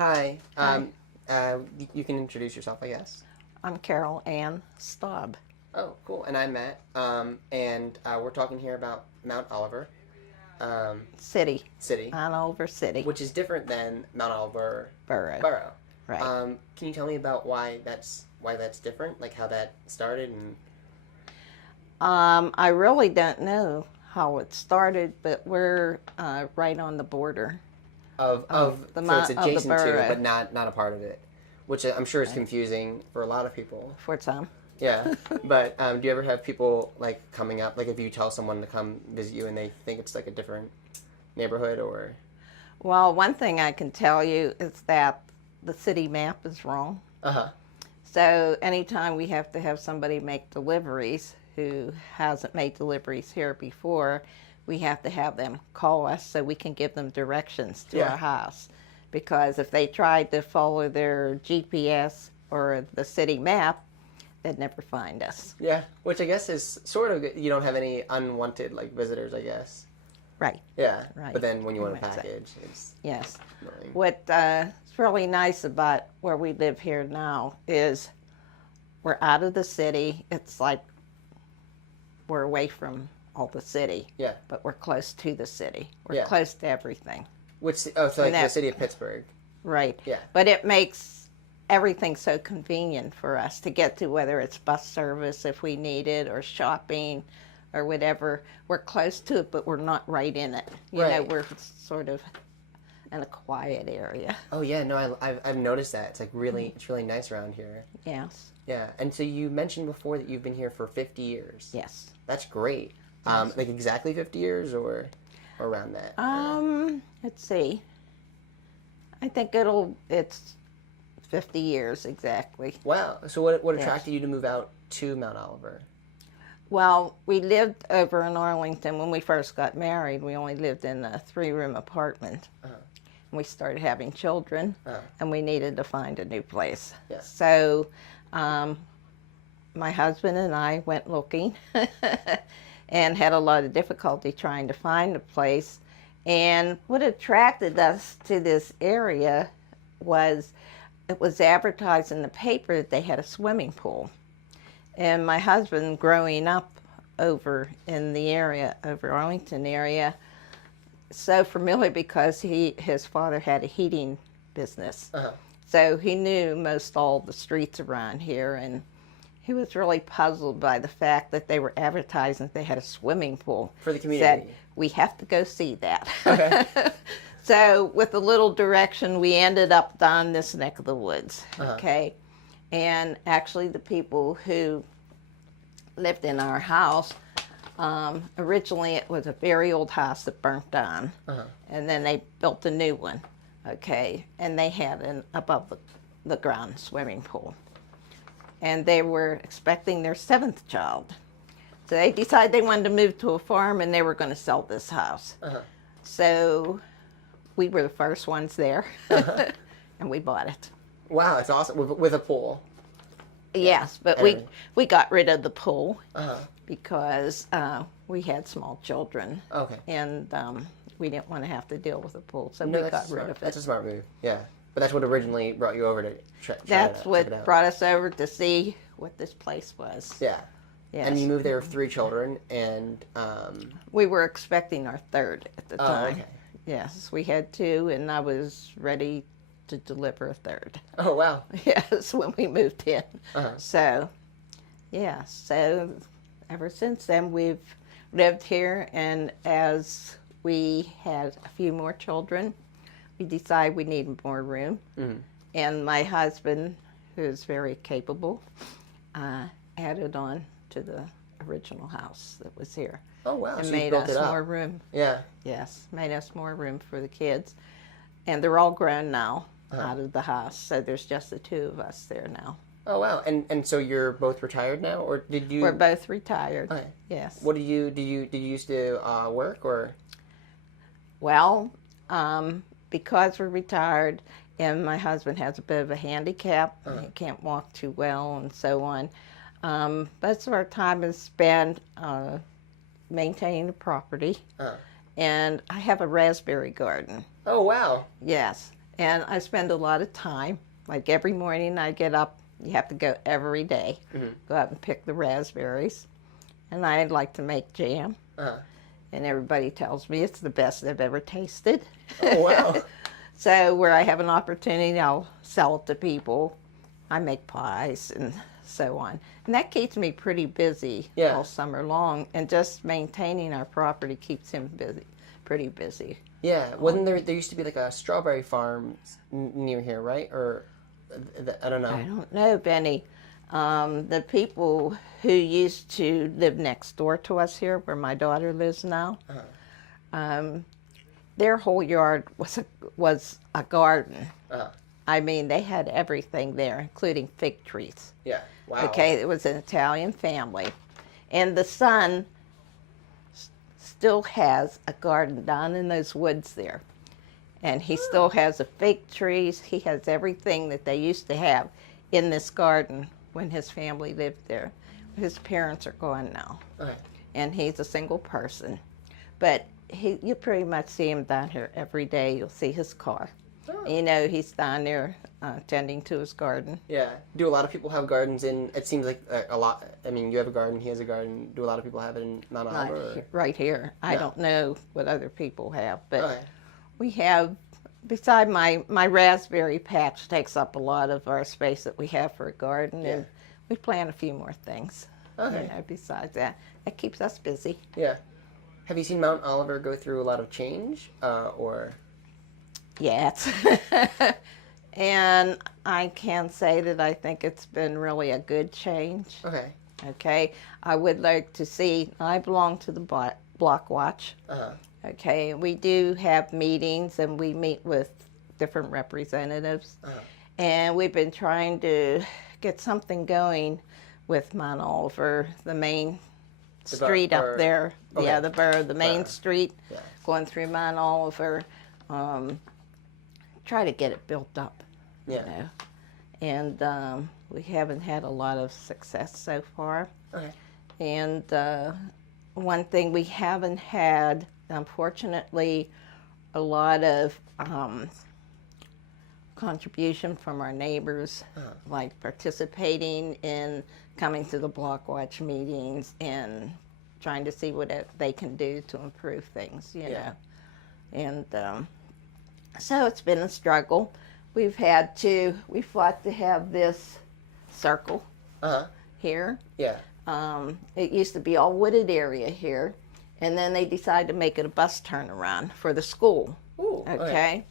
Hi. Hi. You can introduce yourself, I guess. I'm Carol Ann Staab. Oh, cool. And I'm Matt. And we're talking here about Mount Oliver City. City, Mount Oliver City. which is different than Mount Oliver Borough. Borough. Right. Can you tell me about why that's different? Like how that started and I really don't know how it started, but we're right on the border. of the so it's of the adjacent to, borough. but not a part of it, which I'm sure is confusing for a lot of people. For some. Yeah, but do you ever have people like coming up, like if you tell someone to come visit you and they think it's like a different neighborhood or? Well, one thing I can tell you is that the city map is wrong. Uh-huh. So anytime we have to have somebody make deliveries who hasn't made deliveries here before, we have to have them call us so we can give them directions to Yeah. our house. Because if they tried to follow their GPS or the city map, they'd never find us. Yeah, which I guess is sort of good. You don't have any unwanted like visitors, I guess. Right. Yeah. Right. But then when you want a That's it. package, it's Yes. annoying. What's really nice about where we live here now is we're out of the city. It's like we're away from all the city, Yeah. but we're close to the city. We're Yeah. close to everything. Which so like the that- city of Pittsburgh. Right. Yeah. But it makes everything so convenient for us to get to, whether it's bus service if we need it or shopping or whatever. We're close to it, but we're not right in it. You know, Right. we're sort of in a quiet area. Oh yeah, no, I've noticed that. It's like really it's really nice around here. Yes. Yeah, and so you mentioned before that you've been here for 50 years. Yes. That's great. Like exactly 50 years or around that? Let's see. I think it's 50 years exactly. Wow. So what Yes. attracted you to move out to Mount Oliver? Well, we lived over in Arlington when we first got married. We only lived in a 3-room apartment. Uh-huh. And we started having children, Uh-huh. and we needed to find a new place. Yeah. So my husband and I went looking and had a lot of difficulty trying to find a place. And what attracted us to this area was it was advertised in the paper that they had a swimming pool. And my husband, growing up over in the area, over Arlington area, so familiar because his father had a heating business. Uh-huh. So he knew most all the streets around here, and he was really puzzled by the fact that they were advertising that they had a swimming pool. For the community. Said, we have to go see that. Okay. So with a little direction, we ended up down this neck of the woods, Uh-huh. okay? And actually the people who lived in our house, originally it was a very old house that burnt down. Uh-huh. And then they built a new one, okay? And they had an above the ground swimming pool. And they were expecting their 7th child. So they decided they wanted to move to a farm and they were going to sell this house. Uh-huh. So we were the first ones there, and we bought it. Wow, it's awesome with a pool. Yes, but And- we got rid of the pool Uh-huh. because we had small children, Okay. and we didn't want to have to deal with the pool, so No, we that's got smart. rid of it. That's a smart move. Yeah. But that's what originally brought you over to try That's check what it out. brought us over to see what this place was. Yeah. Yes. And you moved there with 3 children and We were expecting our 3rd at the time. okay. Yes, we had 2, and I was ready to deliver a 3rd. Oh wow. Yes, when we moved in. Uh-huh. So, yeah, so ever since then we've lived here, and as we had a few more children, we decided we needed more room. Mhm. And my husband, who's very capable, added on to the original house that was here. Oh wow. And So you made built us it up. more room. Yeah. Yes, made us more room for the kids. And they're all grown now out of the house, so there's just the 2 of us there now. Oh wow. And so you're both retired now, or did you? We're both retired. Okay. Yes. What did you used to work or? Well, because we're retired and my husband has a bit of a handicap, he can't walk too well and so on, most of our time is spent maintaining the property. And I have a raspberry garden. Oh wow. Yes. And I spend a lot of time. Like every morning I get up, you have to go every day. Go out and pick the raspberries. And I like to make jam. And everybody tells me it's the best they've ever tasted. Oh, wow. So where I have an opportunity, I'll sell it to people. I make pies and so on. And that keeps me pretty busy all summer long. And just maintaining our property keeps him busy, pretty busy. Yeah. Wasn't there used to be like a strawberry farm near here, right? Or, I don't know. I don't know, Benny. The people who used to live next door to us here, where my daughter lives now, their whole yard was a garden. I mean, they had everything there, including fig trees. Yeah. Wow. Okay, it was an Italian family. And the son still has a garden down in those woods there. And he still has the fig trees. He has everything that they used to have in this garden when his family lived there. His parents are gone now. Okay. And he's a single person. But you pretty much see him down here every day. You'll see his car. Oh. You know, he's down there tending to his garden. Yeah. Do a lot of people have gardens in, it seems like a lot, I mean, you have a garden, he has a garden. Do a lot of people have it in Mount Oliver? Right here. I don't know what other people have, but we have, beside my raspberry patch takes up a lot of our space that we have for a garden, and we plant a few more things. Okay. You know, besides that. That keeps us busy. Yeah. Have you seen Mount Oliver go through a lot of change, or? Yes. And I can say that I think it's been really a good change. Okay. Okay. I would like to see, I belong to the Block Watch. Okay. We do have meetings, and we meet with different representatives. And we've been trying to get something going with Mount Oliver, the main street up there. Okay. Yeah, the borough, the main street, going through Mount Oliver. Try to get it built up, you know. And we haven't had a lot of success so far. Okay. And one thing we haven't had, unfortunately, a lot of contribution from our neighbors, like participating in coming to the Block Watch meetings and trying to see what they can do to improve things, you know. And so it's been a struggle. We fought to have this circle here. Yeah. It used to be all wooded area here, and then they decided to make it a bus turnaround for the school. Ooh, okay.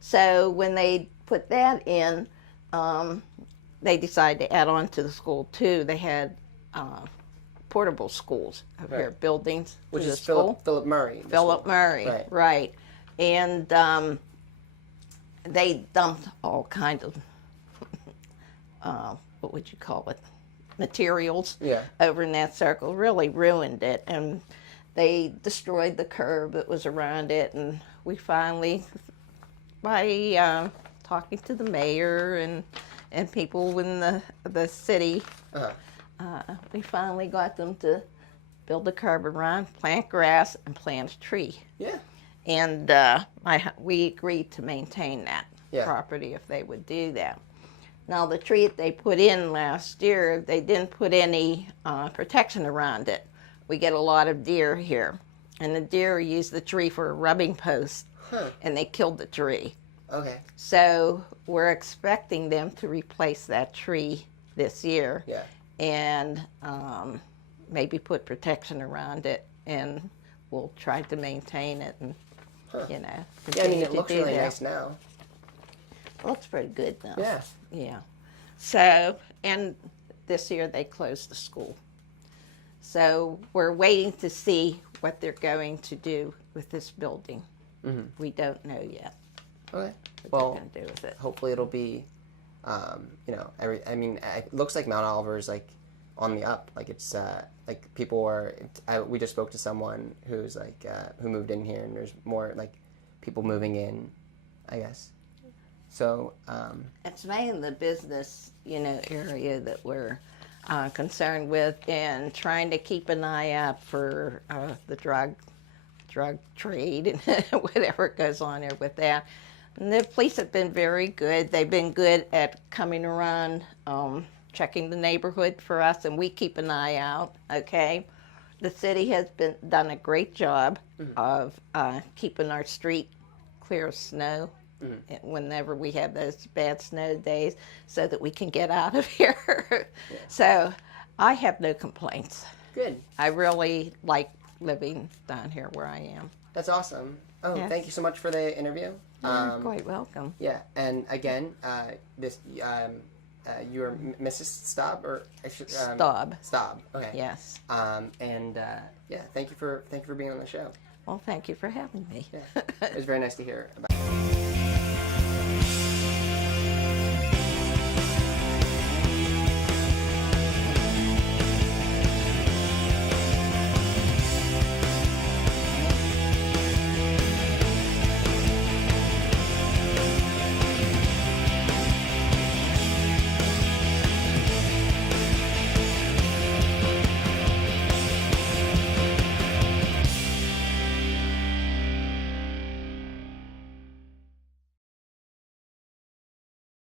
So when they put that in, they decided to add on to the school too. They had portable schools up here, buildings. Which is Philip Murray. Philip Murray, right. And they dumped all kinds of, what would you call it, materials over in that circle, really ruined it. And they destroyed the curb that was around it. And we finally, by talking to the mayor and people in the city, we finally got them to build a curb around, plant grass, and plant a tree. Yeah. And we agreed to maintain that property if they would do that. Now, the tree that they put in last year, they didn't put any protection around it. We get a lot of deer here, and the deer used the tree for a rubbing post, and they killed the tree. Okay. So we're expecting them to replace that tree this year, and maybe put protection around it, and we'll try to maintain it and, you know, I mean, it looks really nice now. Well, it's pretty good now. Yeah. Yeah. So, and this year they closed the school. So we're waiting to see what they're going to do with this building. Mm-hmm. We don't know yet. Okay. What they're going to do with it. Hopefully it'll be, you know, it looks like Mount Oliver is like on the up. Like it's like people are. We just spoke to someone who's like who moved in here, and there's more like people moving in, I guess. So it's mainly the business, you know, area that we're concerned with, and trying to keep an eye out for the drug trade and whatever goes on there with that. And the police have been very good. They've been good at coming around, checking the neighborhood for us, and we keep an eye out, okay? The city has done a great job of keeping our street clear of snow whenever we have those bad snow days so that we can get out of here. Yeah. So I have no complaints. Good. I really like living down here where I am. That's awesome. Oh, Yes. Thank you so much for the interview. You're quite welcome. Yeah, and again, you're Mrs. Staab or Staab. Staab. Okay. Yes. Yeah, thank you for being on the show. Well, thank you for having me. Yeah, it was very nice to hear about.